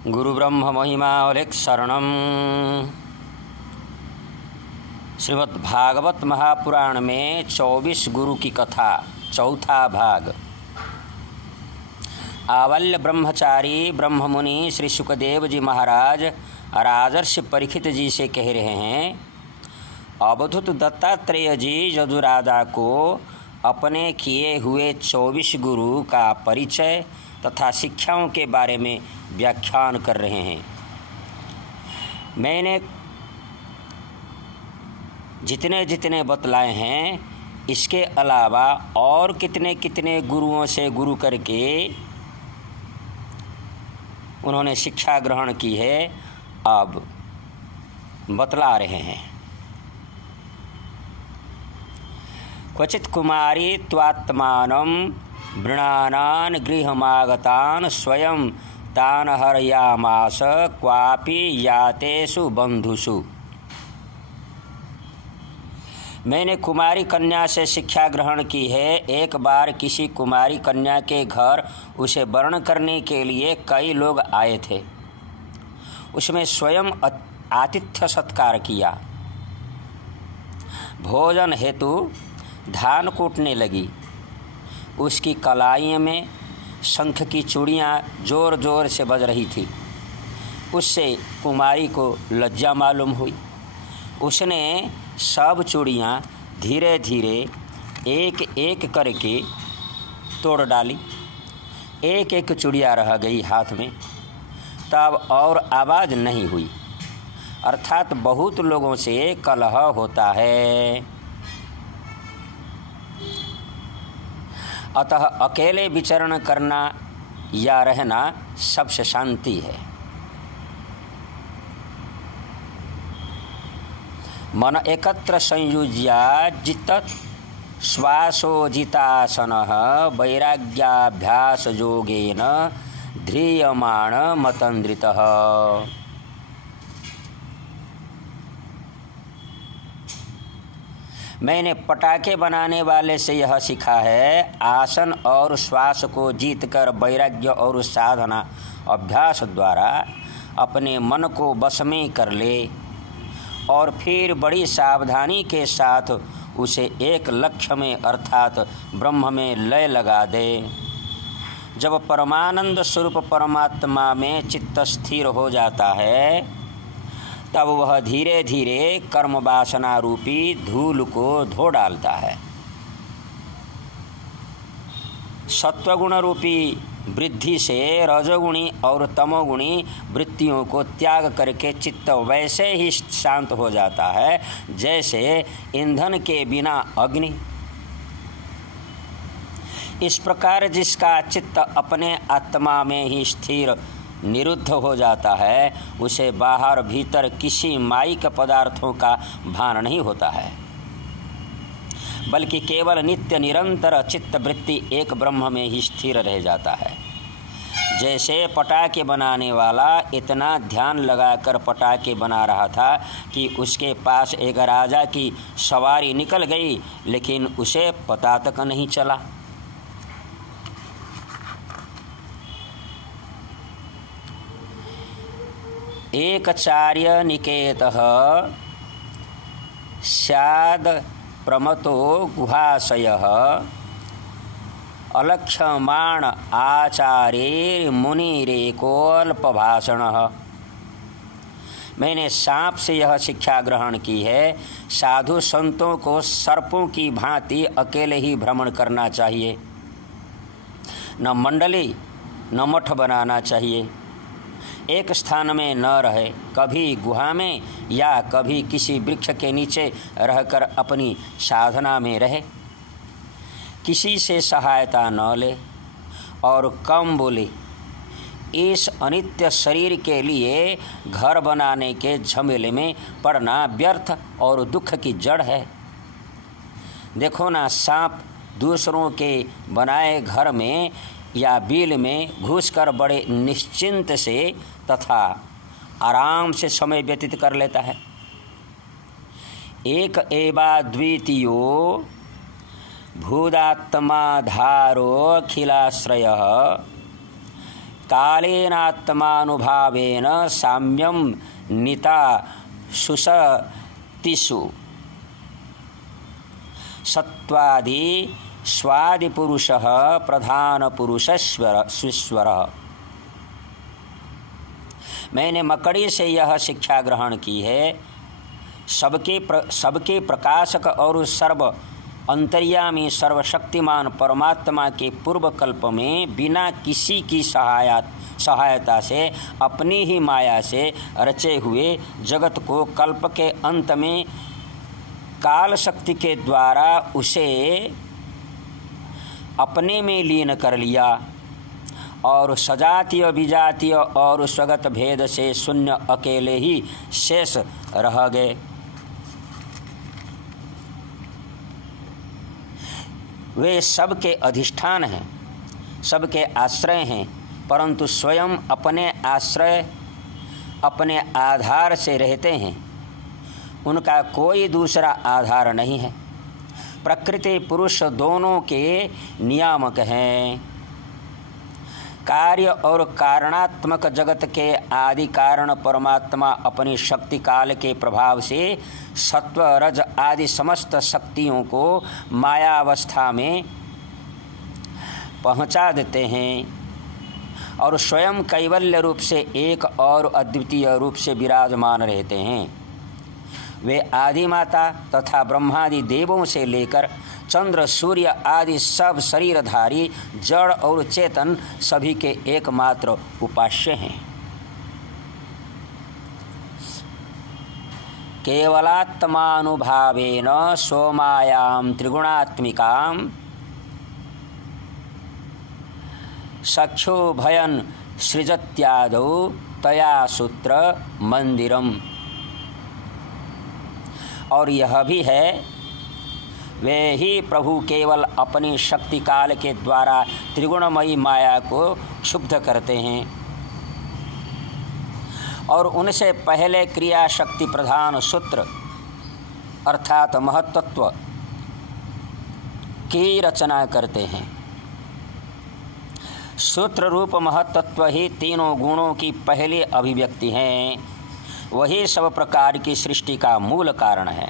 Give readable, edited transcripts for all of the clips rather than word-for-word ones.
गुरु ब्रह्म महिमा अलेख शरणम। श्रीमद् भागवत महापुराण में 24 गुरु की कथा, चौथा भाग। आवल्य ब्रह्मचारी ब्रह्ममुनि श्री सुखदेव जी महाराज राजर्षि परीक्षित जी से कह रहे हैं, अवधूत दत्तात्रेय जी यदुराजा को अपने किए हुए 24 गुरु का परिचय तथा शिक्षाओं के बारे में व्याख्यान कर रहे हैं। मैंने जितने जितने बतलाए हैं, इसके अलावा और कितने कितने गुरुओं से गुरु करके उन्होंने शिक्षा ग्रहण की है, अब बतला रहे हैं। क्वचित कुमारी त्वात्मानं वृणानान् गृहमागतान् स्वयं तान् हरयामास क्वापि यातेषु बंधुषु। मैंने कुमारी कन्या से शिक्षा ग्रहण की है। एक बार किसी कुमारी कन्या के घर उसे वर्ण करने के लिए कई लोग आए थे। उसमें स्वयं आतिथ्य सत्कार किया। भोजन हेतु धान कूटने लगी। उसकी कलाई में शंख की चूड़ियाँ जोर जोर से बज रही थी। उससे कुमारी को लज्जा मालूम हुई। उसने सब चूड़ियाँ धीरे धीरे एक एक करके तोड़ डाली। एक एक चूड़ियाँ रह गई हाथ में। तब और आवाज़ नहीं हुई। अर्थात बहुत लोगों से कलह होता है, अतः अकेले विचरण करना या रहना सबसे शांति है। मन एकत्र संयुज्या जितत् श्वासोजितासनः वैराग्याभ्यास योगेन ध्रियमाण मतन्द्रितः। मैंने पटाखे बनाने वाले से यह सीखा है, आसन और श्वास को जीतकर वैराग्य और साधना अभ्यास द्वारा अपने मन को वश में कर ले और फिर बड़ी सावधानी के साथ उसे एक लक्ष्य में अर्थात ब्रह्म में लय लगा दे। जब परमानंद स्वरूप परमात्मा में चित्त स्थिर हो जाता है, तब वह धीरे धीरे कर्म वासना रूपी धूल को धो डालता है। सत्वगुण रूपी वृद्धि से रजोगुणी और तमोगुणी वृत्तियों को त्याग करके चित्त वैसे ही शांत हो जाता है जैसे ईंधन के बिना अग्नि। इस प्रकार जिसका चित्त अपने आत्मा में ही स्थिर निरुद्ध हो जाता है, उसे बाहर भीतर किसी मायिक पदार्थों का भान नहीं होता है, बल्कि केवल नित्य निरंतर चित्त वृत्ति एक ब्रह्म में ही स्थिर रह जाता है। जैसे पटाखे बनाने वाला इतना ध्यान लगाकर पटाखे बना रहा था कि उसके पास एक राजा की सवारी निकल गई, लेकिन उसे पता तक नहीं चला। एकचार्य निकेतः स्याद प्रमतो गुहाशयः अलक्ष्यमाण आचार्य मुनिरेकोल्पभाषणः। मैंने सांप से यह शिक्षा ग्रहण की है, साधु संतों को सर्पों की भांति अकेले ही भ्रमण करना चाहिए। न मंडली न मठ बनाना चाहिए। एक स्थान में न रहे, कभी गुहा में या कभी किसी वृक्ष के नीचे रहकर अपनी साधना में रहे। किसी से सहायता न ले और कम बोले। इस अनित्य शरीर के लिए घर बनाने के झमेले में पड़ना व्यर्थ और दुख की जड़ है। देखो ना, सांप दूसरों के बनाए घर में या बिल में घुसकर बड़े निश्चिंत से तथा आराम से समय व्यतीत कर लेता है। एक एवा द्वितीयो भूदात्माधारो अखिलाश्रयः कालेनात्मानुभावेन साम्यं नीता सुसतिषु सत्वादि स्वादि पुरुषः प्रधान पुरुषस्वीश्वरः। मैंने मकड़ी से यह शिक्षा ग्रहण की है, सबके प्रकाशक और सर्व अंतर्यामी सर्वशक्तिमान परमात्मा के पूर्व कल्प में बिना किसी की सहायता से अपनी ही माया से रचे हुए जगत को कल्प के अंत में काल शक्ति के द्वारा उसे अपने में लीन कर लिया और सजातीय विजातीय और स्वगत भेद से शून्य अकेले ही शेष रह गए। वे सबके अधिष्ठान हैं, सबके आश्रय हैं, परंतु स्वयं अपने आश्रय अपने आधार से रहते हैं, उनका कोई दूसरा आधार नहीं है। प्रकृति पुरुष दोनों के नियामक हैं। कार्य और कारणात्मक जगत के आदि कारण परमात्मा अपनी शक्ति काल के प्रभाव से सत्व रज आदि समस्त शक्तियों को मायावस्था में पहुंचा देते हैं और स्वयं कैवल्य रूप से एक और अद्वितीय रूप से विराजमान रहते हैं। वे आदि माता तथा ब्रह्मादि देवों से लेकर चंद्र सूर्य आदि सब शरीरधारी जड़ और चेतन सभी के एकमात्र उपास्य हैं। केवलात्मानुभावेन सोमायां त्रिगुणात्मिकां सख्यो भयन सृजत्यादौ तया सूत्र मंदिरम। और यह भी है, वे ही प्रभु केवल अपनी शक्ति काल के द्वारा त्रिगुणमयी माया को क्षुब्ध करते हैं और उनसे पहले क्रिया शक्ति प्रधान सूत्र अर्थात महत्त्व की रचना करते हैं। सूत्र रूप महत्त्व ही तीनों गुणों की पहली अभिव्यक्ति है, वही सब प्रकार की सृष्टि का मूल कारण है।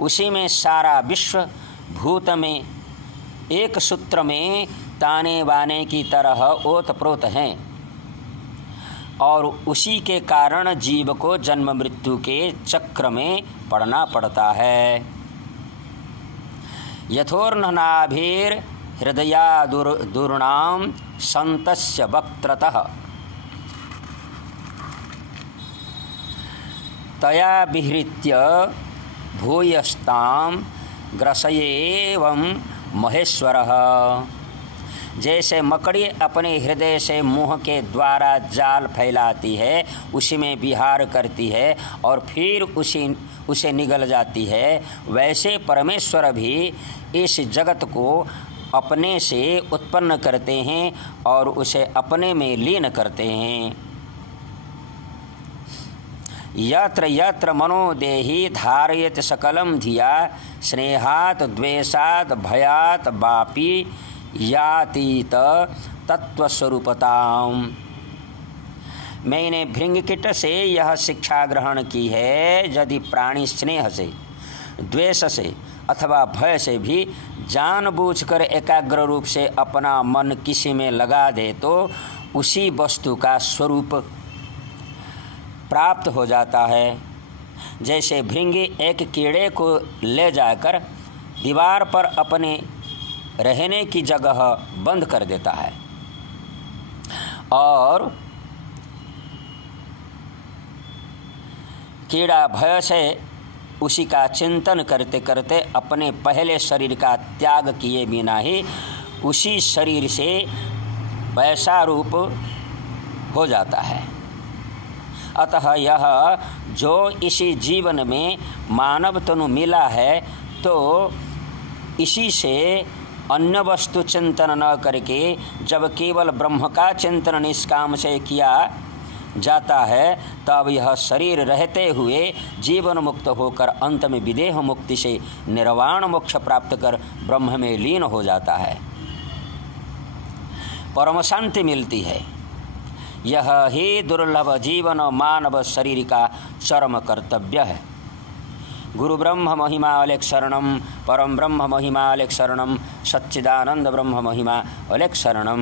उसी में सारा विश्व भूत में एक सूत्र में ताने बाने की तरह ओतप्रोत हैं और उसी के कारण जीव को जन्म मृत्यु के चक्र में पड़ना पड़ता है। यथोर्नाभिर हृदयादुर्नाम संतस्य वक्त्रतः तया विहृत्य भूयस्तां ग्रसयेवं महेश्वरः। जैसे मकड़ी अपने हृदय से मुँह के द्वारा जाल फैलाती है, उसी में विहार करती है और फिर उसे निगल जाती है, वैसे परमेश्वर भी इस जगत को अपने से उत्पन्न करते हैं और उसे अपने में लीन करते हैं। यत्र यत्र मनोदेहि धारयत सकलम धिया स्नेहात द्वेषात भयात वापि यातीत तत्वस्वरूपताम्। मैंने भृंगकीट से यह शिक्षा ग्रहण की है, यदि प्राणी स्नेह से, द्वेष से अथवा भय से भी जानबूझकर एकाग्र रूप से अपना मन किसी में लगा दे तो उसी वस्तु का स्वरूप प्राप्त हो जाता है। जैसे भृंगी एक कीड़े को ले जाकर दीवार पर अपने रहने की जगह बंद कर देता है और कीड़ा भय से उसी का चिंतन करते करते अपने पहले शरीर का त्याग किए बिना ही उसी शरीर से वैसा रूप हो जाता है। अतः यह जो इसी जीवन में मानव तनु मिला है, तो इसी से अन्य वस्तु चिंतन न करके जब केवल ब्रह्म का चिंतन निष्काम से किया जाता है, तब यह शरीर रहते हुए जीवन मुक्त होकर अंत में विदेह मुक्ति से निर्वाण मोक्ष प्राप्त कर ब्रह्म में लीन हो जाता है। परम शांति मिलती है। यह ही दुर्लभ जीवन मानव शरीर का चरम कर्तव्य है। गुरु ब्रह्म महिमा अलेख शरणम, परम ब्रह्म महिमा अलेख शरणम, सच्चिदानंद ब्रह्म महिमा अलेख शरणम।